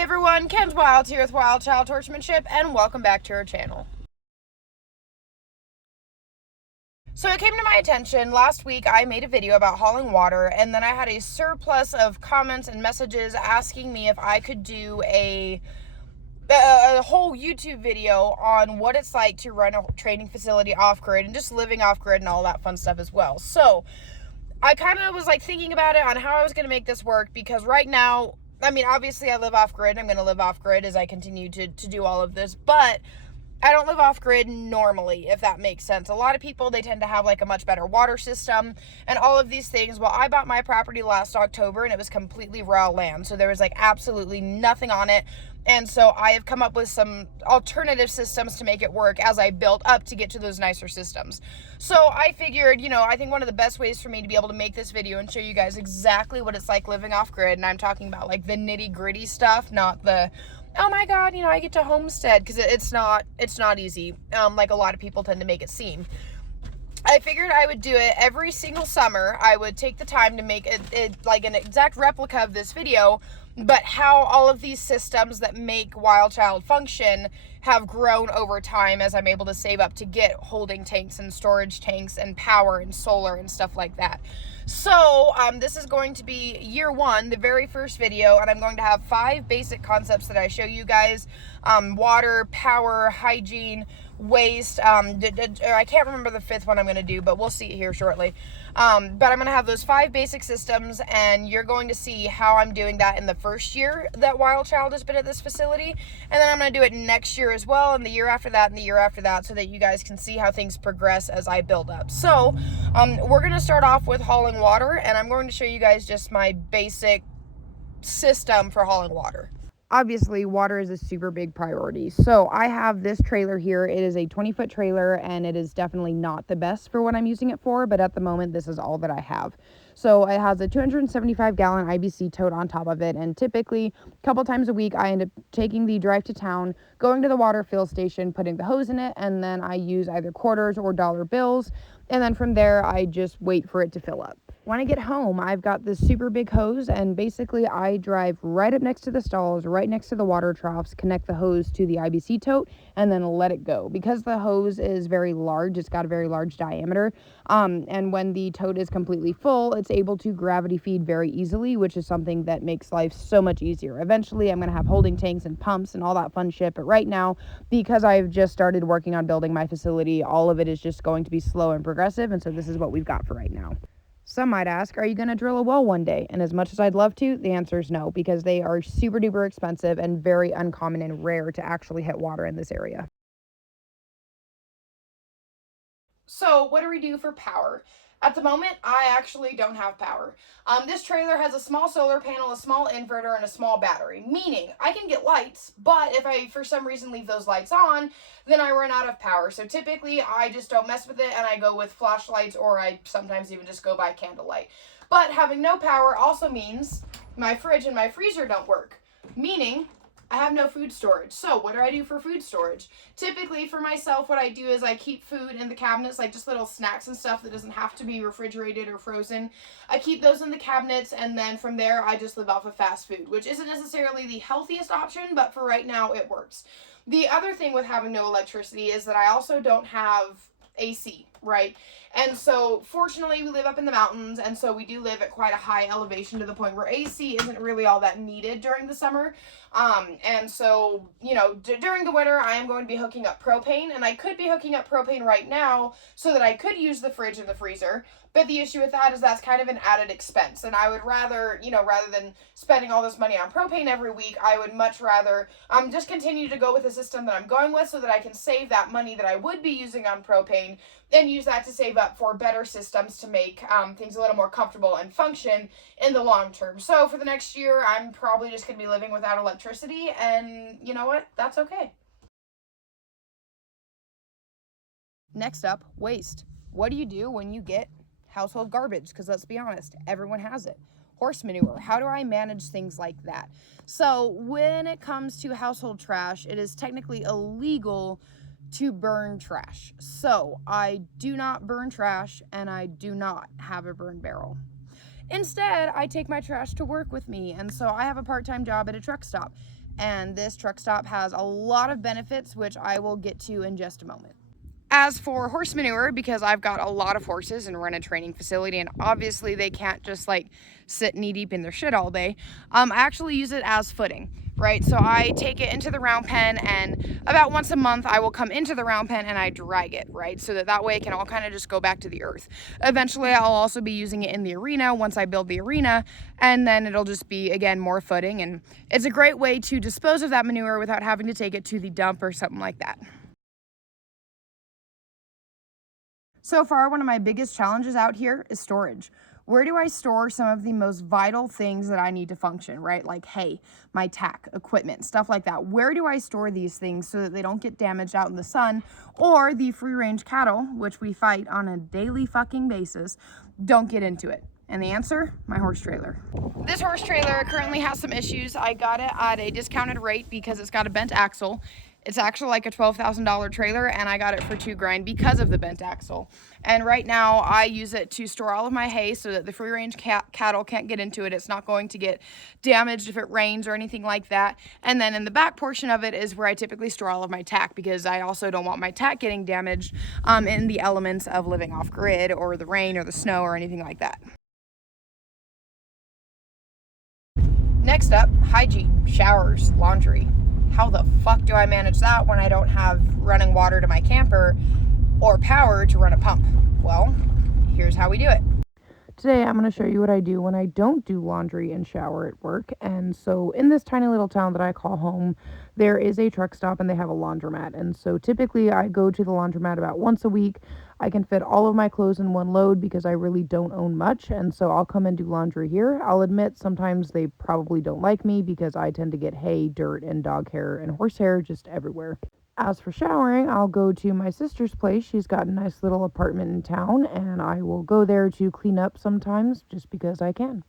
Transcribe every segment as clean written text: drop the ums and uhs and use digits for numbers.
Hey everyone, Ken's Wild here with Wild Child Torchmanship, and welcome back to our channel. So it came to my attention last week I made a video about hauling water, and then I had a surplus of comments and messages asking me if I could do a whole YouTube video on what it's like to run a training facility off-grid and just living off-grid and all that fun stuff as well. So I kind of was like thinking about it on how I was going to make this work, because right now, I mean, obviously I live off-grid. I'm going to live off-grid as I continue to do all of this, but I don't live off-grid normally, if that makes sense. A lot of people, they tend to have like a much better water system and all of these things. Well, I bought my property last October and it was completely raw land. So there was like absolutely nothing on it. And so I have come up with some alternative systems to make it work as I build up to get to those nicer systems. So I figured, I think one of the best ways for me to be able to make this video and show you guys exactly what it's like living off-grid, and I'm talking about like the nitty-gritty stuff, not the, oh my god, I get to homestead, because it's not easy, like a lot of people tend to make it seem. I figured I would do it every single summer. I would take the time to make it like an exact replica of this video, but how all of these systems that make Wild Child function have grown over time as I'm able to save up to get holding tanks and storage tanks and power and solar and stuff like that. So this is going to be year one, the very first video, and I'm going to have 5 basic concepts that I show you guys: water, power, hygiene, waste. I can't remember the 5th one I'm going to do, but we'll see it here shortly. But I'm going to have those 5 basic systems, and you're going to see how I'm doing that in the first year that Wild Child has been at this facility, and then I'm going to do it next year as well, and the year after that, and the year after that, so that you guys can see how things progress as I build up. So we're going to start off with hauling water, and I'm going to show you guys just my basic system for hauling water. Obviously, water is a super big priority. So I have this trailer here. It is a 20-foot trailer, and it is definitely not the best for what I'm using it for, but at the moment, this is all that I have. So it has a 275-gallon IBC tote on top of it, and typically, a couple times a week, I end up taking the drive to town, going to the water fill station, putting the hose in it, and then I use either quarters or dollar bills, and then from there, I just wait for it to fill up. When I get home, I've got this super big hose, and basically I drive right up next to the stalls, right next to the water troughs, connect the hose to the IBC tote, and then let it go. Because the hose is very large, it's got a very large diameter, and when the tote is completely full, it's able to gravity feed very easily, which is something that makes life so much easier. Eventually, I'm going to have holding tanks and pumps and all that fun shit, but right now, because I've just started working on building my facility, all of it is just going to be slow and progressive, and so this is what we've got for right now. Some might ask, are you going to drill a well one day? And as much as I'd love to, the answer is no, because they are super duper expensive and very uncommon and rare to actually hit water in this area. So what do we do for power? At the moment, I actually don't have power. This trailer has a small solar panel, a small inverter, and a small battery, meaning I can get lights, but if I, for some reason, leave those lights on, then I run out of power. So typically, I just don't mess with it, and I go with flashlights, or I sometimes even just go by candlelight. But having no power also means my fridge and my freezer don't work, meaning I have no food storage. So what do I do for food storage? Typically for myself, what I do is I keep food in the cabinets, like just little snacks and stuff that doesn't have to be refrigerated or frozen. I keep those in the cabinets, and then from there I just live off of fast food, which isn't necessarily the healthiest option, but for right now it works. The other thing with having no electricity is that I also don't have AC, right? And so fortunately we live up in the mountains, and so we do live at quite a high elevation to the point where AC isn't really all that needed during the summer. And so, during the winter I am going to be hooking up propane, and I could be hooking up propane right now so that I could use the fridge and the freezer. But the issue with that is that's kind of an added expense, and I would rather, rather than spending all this money on propane every week, I would much rather just continue to go with the system that I'm going with, so that I can save that money that I would be using on propane and use that to save up for better systems to make things a little more comfortable and function in the long term. So for the next year, I'm probably just going to be living without electricity, and you know what? That's okay. Next up, waste. What do you do when you get household garbage? Because let's be honest, everyone has it. Horse manure. How do I manage things like that? So when it comes to household trash, it is technically illegal to burn trash. So I do not burn trash, and I do not have a burn barrel. Instead, I take my trash to work with me, and so I have a part-time job at a truck stop. and this truck stop has a lot of benefits, which I will get to in just a moment. As for horse manure, because I've got a lot of horses and run a training facility, and obviously they can't just like sit knee deep in their shit all day, I actually use it as footing, right? So I take it into the round pen, and about once a month I will come into the round pen and I drag it, right? So that way it can all kind of just go back to the earth. Eventually I'll also be using it in the arena once I build the arena, and then it'll just be, again, more footing. And it's a great way to dispose of that manure without having to take it to the dump or something like that. So far, one of my biggest challenges out here is storage. Where do I store some of the most vital things that I need to function, right? Like hay, my tack, equipment, stuff like that. Where do I store these things so that they don't get damaged out in the sun, or the free range cattle, which we fight on a daily fucking basis, don't get into it? And the answer, my horse trailer. This horse trailer currently has some issues. I got it at a discounted rate because it's got a bent axle. It's actually like a $12,000 trailer, and I got it for $2,000 because of the bent axle. And right now I use it to store all of my hay so that the free range cattle can't get into it. It's not going to get damaged if it rains or anything like that. And then in the back portion of it is where I typically store all of my tack, because I also don't want my tack getting damaged in the elements of living off grid or the rain or the snow or anything like that. Next up, hygiene, showers, laundry. How the fuck do I manage that when I don't have running water to my camper or power to run a pump? Well, here's how we do it. Today I'm going to show you what I do when I don't do laundry and shower at work. And so in this tiny little town that I call home, there is a truck stop and they have a laundromat. And so typically I go to the laundromat about once a week. I can fit all of my clothes in one load because I really don't own much. And so I'll come and do laundry here. I'll admit sometimes they probably don't like me because I tend to get hay, dirt, and dog hair and horse hair just everywhere. As for showering, I'll go to my sister's place. She's got a nice little apartment in town, and I will go there to clean up sometimes just because I can.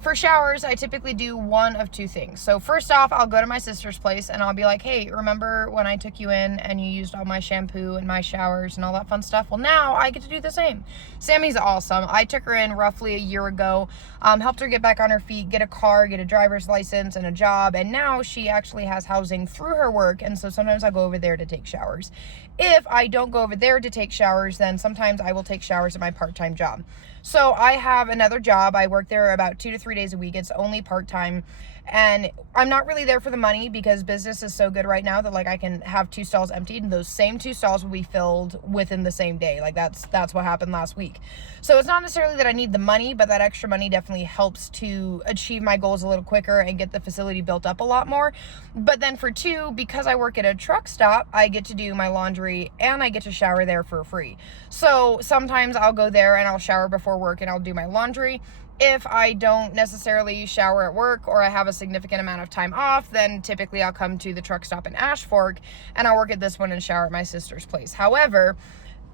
For showers, I typically do one of two things. So first off, I'll go to my sister's place and I'll be like, hey, remember when I took you in and you used all my shampoo and my showers and all that fun stuff? Well, now I get to do the same. Sammy's awesome. I took her in roughly a year ago, helped her get back on her feet, get a car, get a driver's license and a job. And now she actually has housing through her work. And so sometimes I'll go over there to take showers. If I don't go over there to take showers, then sometimes I will take showers at my part-time job. So I have another job. I work there about 2 to 3 days a week. It's only part-time. And I'm not really there for the money because business is so good right now that like I can have 2 stalls emptied and those same 2 stalls will be filled within the same day. Like that's what happened last week. So it's not necessarily that I need the money, but that extra money definitely helps to achieve my goals a little quicker and get the facility built up a lot more. But then for 2, because I work at a truck stop, I get to do my laundry and I get to shower there for free. So sometimes I'll go there and I'll shower before work and I'll do my laundry. If I don't necessarily shower at work or I have a significant amount of time off, then typically I'll come to the truck stop in Ashfork and I'll work at this one and shower at my sister's place. However,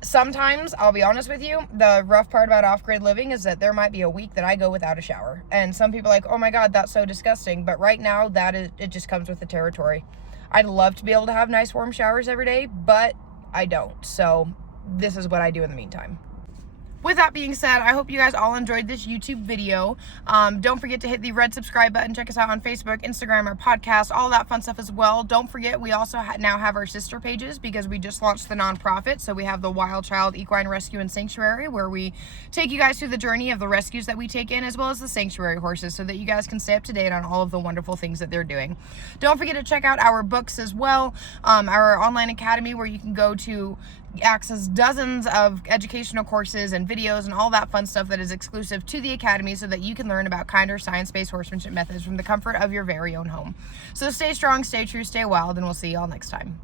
sometimes, I'll be honest with you, the rough part about off-grid living is that there might be a week that I go without a shower. And some people are like, oh my God, that's so disgusting. But right now, it just comes with the territory. I'd love to be able to have nice warm showers every day, but I don't. So this is what I do in the meantime. With that being said, I hope you guys all enjoyed this YouTube video. Don't forget to hit the red subscribe button. Check us out on Facebook, Instagram, our podcast, all that fun stuff as well. Don't forget, we also now have our sister pages because we just launched the nonprofit. So we have the Wild Child Equine Rescue and Sanctuary, where we take you guys through the journey of the rescues that we take in, as well as the sanctuary horses, so that you guys can stay up to date on all of the wonderful things that they're doing. Don't forget to check out our books as well. Our online academy, where you can go to access dozens of educational courses and videos and all that fun stuff that is exclusive to the academy, so that you can learn about kinder, science-based horsemanship methods from the comfort of your very own home. So stay strong, stay true, stay wild, and we'll see y'all next time.